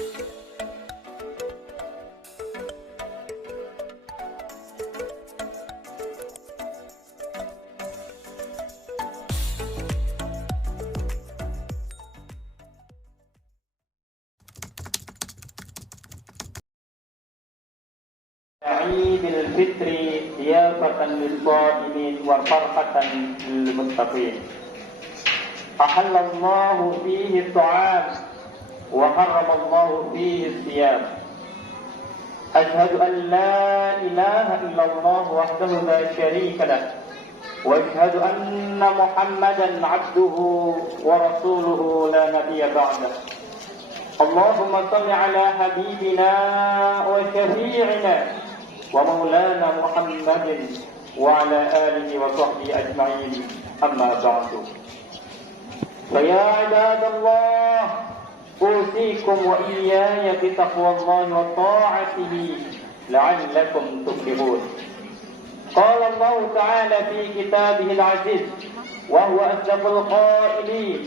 عيد الفطر ضيافة للصائمين وفرحة للمتقين. أحل الله فيه الطعام وحرم الله فيه الصيام. أشهد أن لا إله إلا الله وحده لا شريك له وأشهد أن محمدا عبده ورسوله لا نبي بعده. اللهم صل على حبيبنا وشفيعنا ومولانا محمد وعلى آله وصحبه أجمعين. أما بعد، فيا عباد الله، أوصيكم وإياي بتقوى الله وطاعته لعلكم تفلحون. قال الله تعالى في كتابه العزيز وهو أصدق القائلين: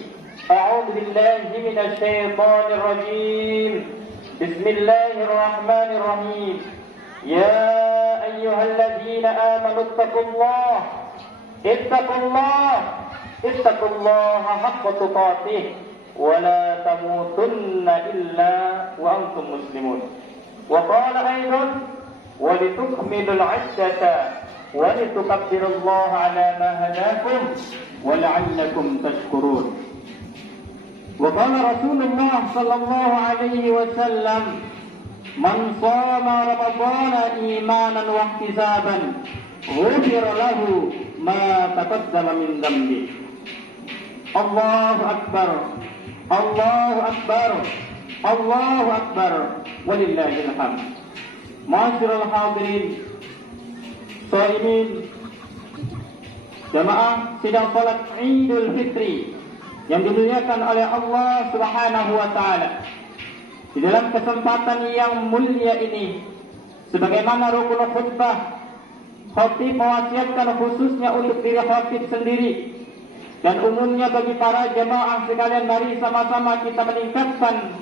أعوذ بالله من الشيطان الرجيم. بسم الله الرحمن الرحيم. يا أيها الذين آمنوا اتقوا الله حق تقاته ولا تموتن إلا وأنتم مسلمون. وقال أيضا: ولتكملوا العدة ولتكبروا الله على ما هداكم ولعلكم تشكرون. وقال رسول الله صلى الله عليه وسلم: من صام رمضان إيمانا واحتسابا غفر له ما تقدم من ذنبه. الله أكبر، الله أكبر، الله أكبر، ولله الحمد. Ma'asyiral hadirin, shaimin, jamaah sidang salat Idul Fitri yang dimuliakan oleh Allah Subhanahu wa taala. Di dalam kesempatan yang mulia ini, sebagaimana rukun khutbah, khatib mewasiatkan khususnya untuk diri khatib sendiri dan umumnya bagi para jemaah sekalian, mari sama-sama kita meningkatkan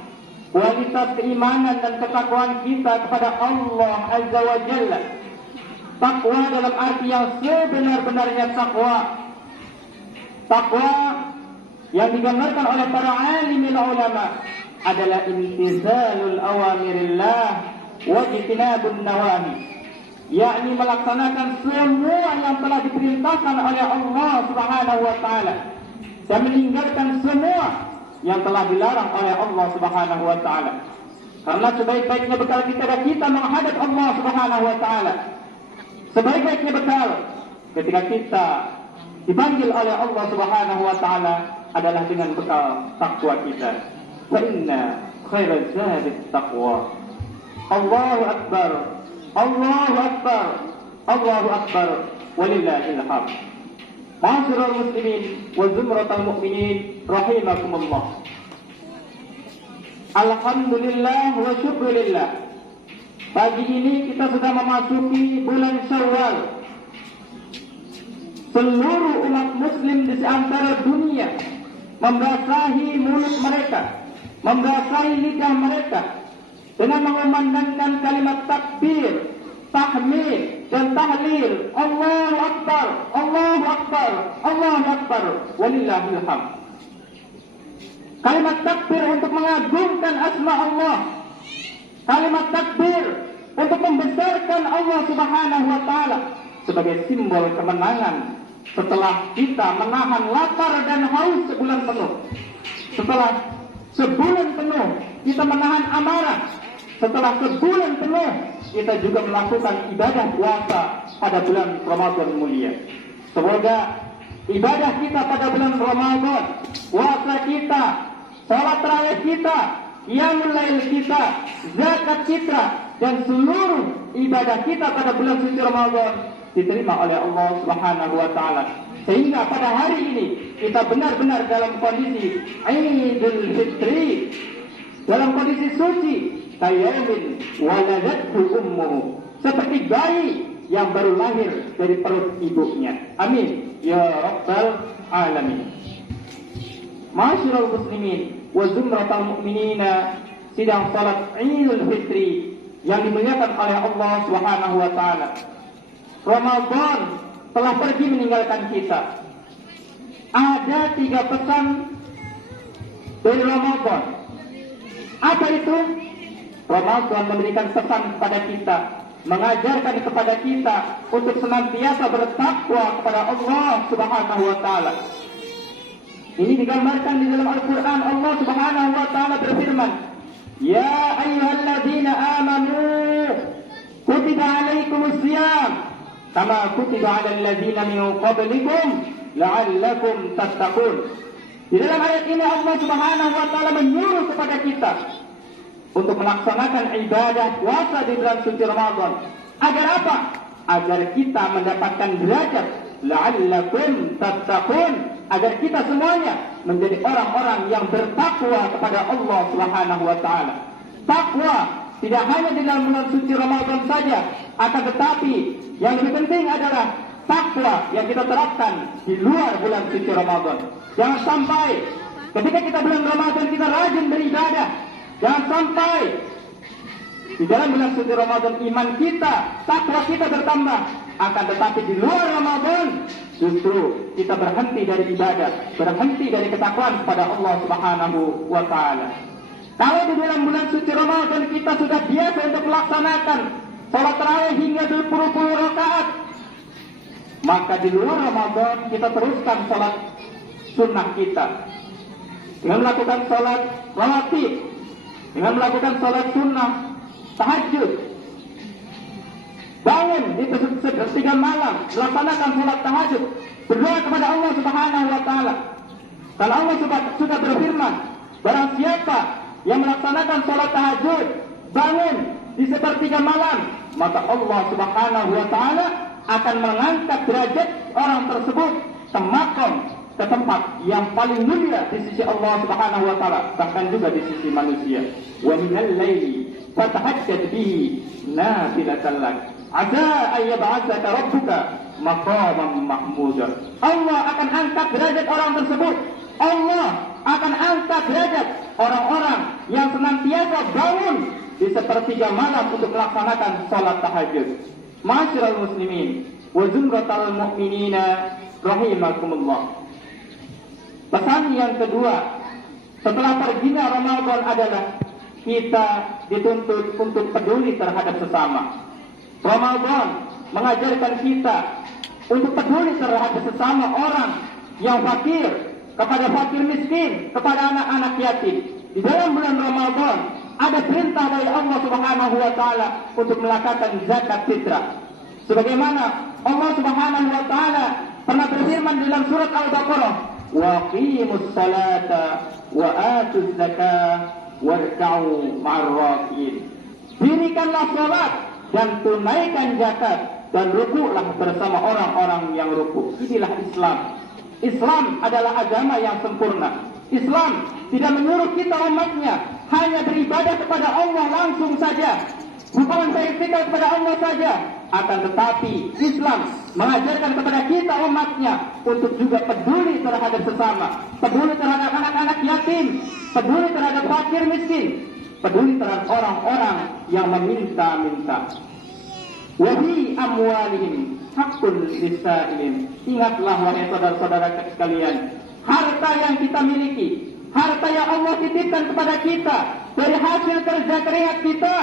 kualitas keimanan dan ketakwaan kita kepada Allah Azza wa Jalla. Takwa dalam arti yang sebenar-benarnya takwa. Takwa yang digambarkan oleh para alimul ulama adalah imtizalul awamirillah wa ijtinabun nawahi, yakni melaksanakan semua yang telah diperintahkan oleh Allah Subhanahu wa taala dan meninggalkan semua yang telah dilarang oleh Allah Subhanahu wa taala. Karena sebaik-baiknya bekal kita menghadap Allah Subhanahu wa taala, sebaik-baiknya bekal ketika kita dipanggil oleh Allah Subhanahu wa taala adalah dengan bekal takwa kita. Fa inna khairaz zadi taqwa. Allahu akbar, Allahu akbar, Allahu akbar, walillahil hamd. Ma'asyiral muslimin wa zumratal mu'minin rahimakumullah. Alhamdulillah wa syukurillah. Pagi ini kita sudah memasuki bulan Syawal. Seluruh umat muslim di seantero dunia membasahi mulut mereka, membasahi lidah mereka dengan mengumandangkan kalimat takbir, tahmid dan tahlil. Allahu akbar, Allahu akbar, Allahu akbar, walillahil hamd. Kalimat takbir untuk mengagungkan asma Allah. Kalimat takbir untuk membesarkan Allah Subhanahu wa taala sebagai simbol kemenangan setelah kita menahan lapar dan haus sebulan penuh. Setelah sebulan penuh kita menahan amarah. Setelah sebulan penuh kita juga melakukan ibadah puasa pada bulan Ramadan mulia. Semoga ibadah kita pada bulan Ramadan, puasa kita, salat tarawih kita, qiyamul lail kita, zakat kita, dan seluruh ibadah kita pada bulan suci Ramadan diterima oleh Allah Subhanahu wa taala. Sehingga pada hari ini kita benar-benar dalam kondisi Idul Fitri, dalam kondisi suci, kayamin waladathu ummuhu, seperti bayi yang baru lahir dari perut ibunya. Amin ya rabbal alamin. Ma'asyiral muslimin wa zumratal mu'minina sidang salat Idul Fitri yang dimuliakan oleh Allah Subhanahu wa taala. Ramadan telah pergi meninggalkan kita. Ada 3 pesan dari Ramadan. Apa itu? Ramadan memberikan pesan kepada kita, mengajarkan kepada kita untuk senantiasa bertakwa kepada Allah Subhanahu wa taala. Ini digambarkan di dalam Al-Qur'an. Allah Subhanahu wa taala berfirman, "Ya ayyuhalladzina amanu kutiba 'alaikumus shiyam kama kutiba 'alal ladzina min qablikum la'allakum tattaqun." Di dalam ayat ini Allah Subhanahu wa taala menyuruh kepada kita untuk melaksanakan ibadah puasa di bulan suci Ramadan. Agar apa? Agar kita mendapatkan derajat la'allakum tattaqun, agar kita semuanya menjadi orang-orang yang bertakwa kepada Allah Subhanahu wa taala. Takwa tidak hanya di dalam bulan suci Ramadan saja, akan tetapi yang lebih penting adalah takwa yang kita terapkan di luar bulan suci Ramadan. Jangan sampai ketika kita bulan Ramadan kita rajin beribadah. Jangan sampai di dalam bulan suci Ramadan iman kita, takwa kita bertambah, akan tetapi di luar Ramadan justru kita berhenti dari ibadah, berhenti dari ketakwaan kepada Allah Subhanahu wa taala. Kalau di dalam bulan suci Ramadan kita sudah biasa untuk melaksanakan salat tarawih hingga berpuluh-puluh rakaat, maka di luar Ramadan kita teruskan salat sunnah kita dengan melakukan salat rawatib, dengan melakukan salat sunnah tahajud. Bangun di sepertiga malam, melaksanakan salat tahajud, berdoa kepada Allah Subhanahu wa taala. Kalau Allah sudah berfirman, barang siapa yang melaksanakan salat tahajud, bangun di sepertiga malam, maka Allah Subhanahu wa taala akan mengangkat derajat orang tersebut ke tempat yang paling mulia di sisi Allah Subhanahu wa taala, bahkan juga di sisi manusia. Wa minal laili fatahajjad bihi nafilatan lak asa ay yab'atsaka rabbuka maqaman mahmuda. Allah akan angkat derajat orang tersebut. Allah akan angkat derajat orang-orang yang senantiasa bangun di sepertiga malam untuk melaksanakan salat tahajud. Ma'asyiral muslimin wa zumratal mu'minina rahimakumullah. Pesan yang kedua setelah perginya Ramadan adalah kita dituntut untuk peduli terhadap sesama. Ramadan mengajarkan kita untuk peduli terhadap sesama orang yang fakir, kepada fakir miskin, kepada anak-anak yatim. Di dalam bulan Ramadan ada perintah dari Allah Subhanahu wa taala untuk melakukan zakat fitrah. Sebagaimana Allah Subhanahu wa taala pernah berfirman dalam surat Al-Baqarah, "Wa qimus salata wa atuz zakah warka'u ma'ar raki'in." Dirikanlah salat dan tunaikan zakat dan rukuklah bersama orang-orang yang rukuk. Inilah Islam. Islam adalah agama yang sempurna. Islam tidak menyuruh kita umatnya hanya beribadah kepada Allah langsung saja, bukan beriktikaf kepada Allah saja, akan tetapi Islam mengajarkan kepada kita umatnya untuk juga peduli terhadap sesama, peduli terhadap anak-anak yatim, peduli terhadap fakir miskin, peduli terhadap orang-orang yang meminta-minta. Wa fi amwalihim haqqun lis-sa'ilin. Ingatlah wahai saudara-saudara sekalian, harta yang kita miliki, harta yang Allah titipkan kepada kita dari hasil kerja keringat kita,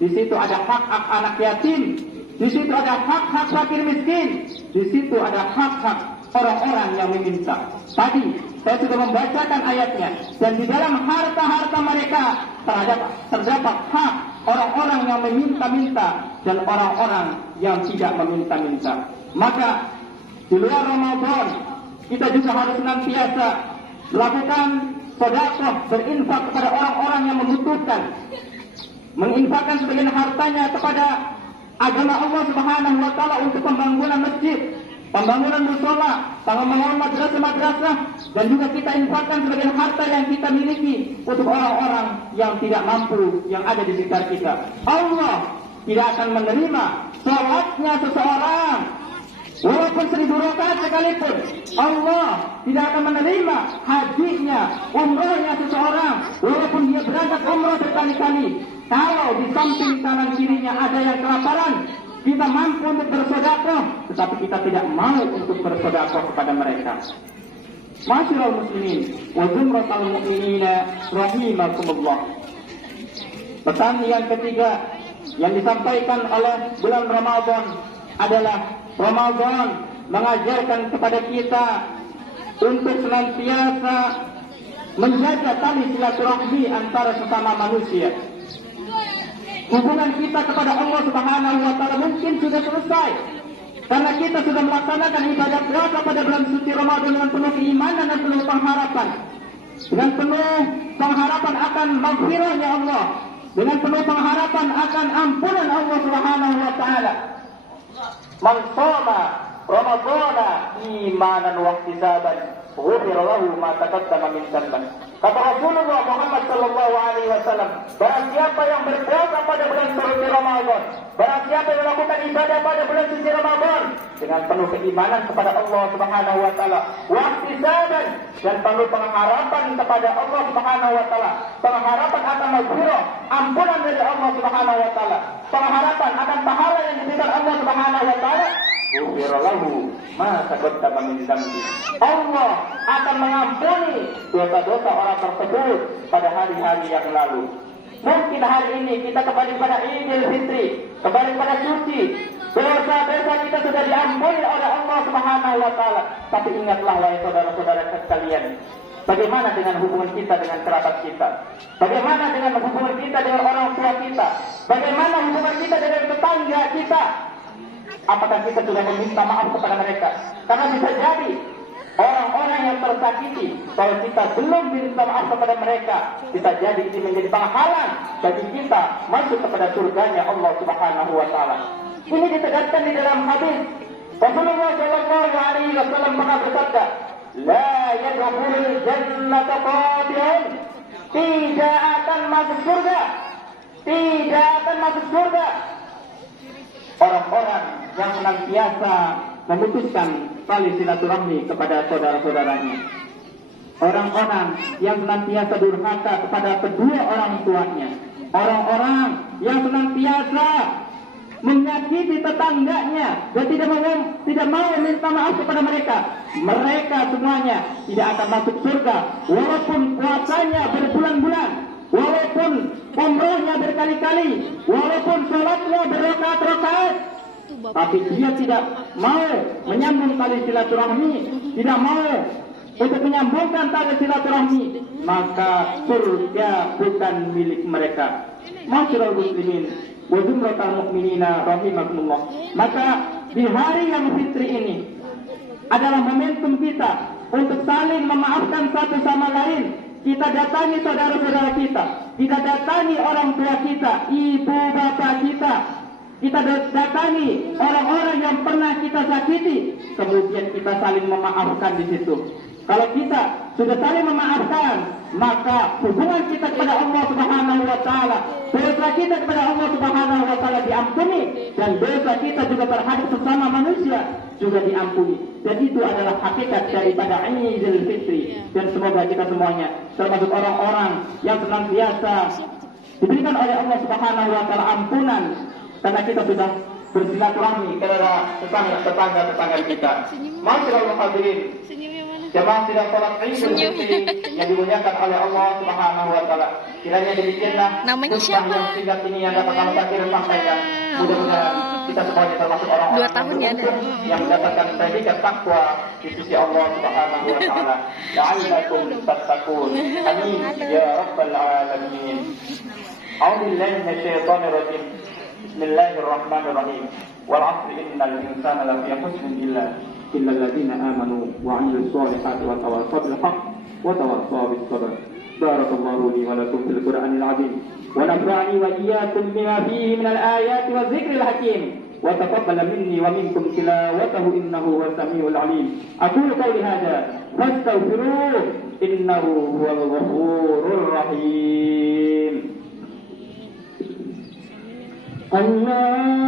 di situ ada hak-hak anak yatim, di situ ada hak-hak fakir miskin, di situ ada hak-hak orang-orang yang meminta. Tadi saya sudah membacakan ayatnya, dan di dalam harta-harta mereka terdapat hak orang-orang yang meminta-minta dan orang-orang yang tidak meminta-minta. Maka di luar Ramadan kita juga harus senantiasa melakukan sedekah, berinfak kepada orang-orang yang membutuhkan, menginfakkan sebagian hartanya kepada agama Allah Subhanahu wa taala untuk pembangunan masjid, pembangunan mushola, pembangunan madrasah-madrasah, dan juga kita infakkan sebagian harta yang kita miliki untuk orang-orang yang tidak mampu yang ada di sekitar kita. Allah tidak akan menerima salatnya seseorang walaupun 1000 rakaat sekalipun. Allah tidak akan menerima hajinya, umrahnya seseorang walaupun dia berangkat umrah berkali-kali. Kalau di samping kanan kirinya ada yang kelaparan, kita mampu untuk bersedekah, tetapi kita tidak mau untuk bersedekah kepada mereka. Masyiral muslimin wa zumratal mu'minina rahimakumullah. Pesan yang ketiga yang disampaikan oleh bulan Ramadan adalah Ramadan mengajarkan kepada kita untuk senantiasa menjaga tali silaturahmi antara sesama manusia. Hubungan kita kepada Allah Subhanahu wa taala mungkin sudah selesai karena kita sudah melaksanakan ibadah puasa pada bulan suci Ramadan dengan penuh keimanan dan penuh pengharapan. Dengan penuh pengharapan akan maghfirahnya Allah, dengan penuh pengharapan akan ampunan Allah Subhanahu wa taala. Man shoma Ramadana imanan wa ihtisaban, ghufira lahu ma taqaddama min dhanbi. Kata Rasulullah Muhammad sallallahu alaihi wasallam, barang siapa yang berpuasa pada bulan suci Ramadan, barang siapa yang melakukan ibadah pada bulan suci Ramadan dengan penuh keimanan kepada Allah Subhanahu wa taala, wa ihtisaban, dan penuh pengharapan kepada Allah Subhanahu wa taala, pengharapan akan maghfirah, ampunan dari Allah Subhanahu wa taala, pengharapan akan pahala yang diberikan Allah Subhanahu wa taala, ghufira lahu ma taqaddama min dhanbi. Allah akan mengampuni dosa-dosa orang tersebut pada hari-hari yang lalu. Mungkin hari ini kita kembali pada Idul Fitri, kembali pada suci, dosa-dosa kita sudah diampuni oleh Allah Subhanahu wa taala. Tapi ingatlah wahai saudara-saudara sekalian, bagaimana dengan hubungan kita dengan kerabat kita? Bagaimana dengan hubungan kita dengan orang tua kita? Bagaimana hubungan kita dengan tetangga kita? Apakah kita sudah meminta maaf kepada mereka? Karena bisa jadi orang-orang yang tersakiti, kalau kita belum minta maaf kepada mereka, bisa jadi ini menjadi penghalang bagi kita masuk kepada surganya Allah Subhanahu wa taala. Ini ditegaskan di dalam hadis. Rasulullah sallallahu alaihi wasallam pernah bersabda, "La yadkhulul jannata qati'un." Tidak akan masuk surga. Tidak akan masuk surga orang-orang yang senantiasa memutuskan tali silaturahmi kepada saudara-saudaranya. Orang-orang yang senantiasa durhaka kepada kedua orang tuanya. Orang-orang yang senantiasa menyakiti tetangganya dan tidak mau minta maaf kepada mereka. Mereka semuanya tidak akan masuk surga walaupun puasanya berbulan-bulan, walaupun umrohnya berkali-kali, walaupun sholatnya berrakaat-rakaat, tapi dia tidak mau menyambung tali silaturahmi, tidak mau untuk menyambungkan tali silaturahmi, maka surga bukan milik mereka. Masyiral muslimin wa zumratal mu'minina rahimakumullah. Maka di hari yang fitri ini adalah momentum kita untuk saling memaafkan satu sama lain. Kita datangi saudara-saudara kita, kita datangi orang tua kita, ibu bapak kita, kita datangi orang-orang yang pernah kita sakiti, kemudian kita saling memaafkan di situ. Kalau kita sudah saling memaafkan, maka hubungan kita kepada Allah Subhanahu wa taala, dosa kita kepada Allah Subhanahu wa taala diampuni, dan dosa kita juga terhadap sesama manusia juga diampuni. Dan itu adalah hakikat daripada Idul Fitri. Dan semoga kita semuanya termasuk orang-orang yang senantiasa diberikan oleh Allah Subhanahu wa taala ampunan karena kita sudah bersilaturahmi kepada tetangga-tetangga kita. Masyiral hadirin, jemaah sidang salat Idul Fitri yang dimuliakan oleh Allah Subhanahu wa taala. Kiranya demikianlah khutbah yang singkat ini yang dapat kami sampaikan. Mudah-mudahan kita semuanya termasuk orang-orang yang mendapatkan predikat takwa di sisi Allah Subhanahu wa taala. La'allakum tattaqun. Amin ya rabbal alamin. A'udzu billahi minasyaitonir rajim. Bismillahirrahmanirrahim. Wal 'asri innal insana lafi khusrin illa alladziina aamanu wa 'amilus shalihati wa tawassaw bil haqq wa tawassaw bis sabr. Barakallahu li wa lakum fil Qur'anil 'azim wa nafa'ani wa iyyakum bima fihi minal ayati wa dzikril hakim wa taqabbal minni wa minkum tilawatahu innahu huwas samiul 'alim. Aqulu qawli hadza fastaghfiruhu innahu huwal ghafurur rahim. Allah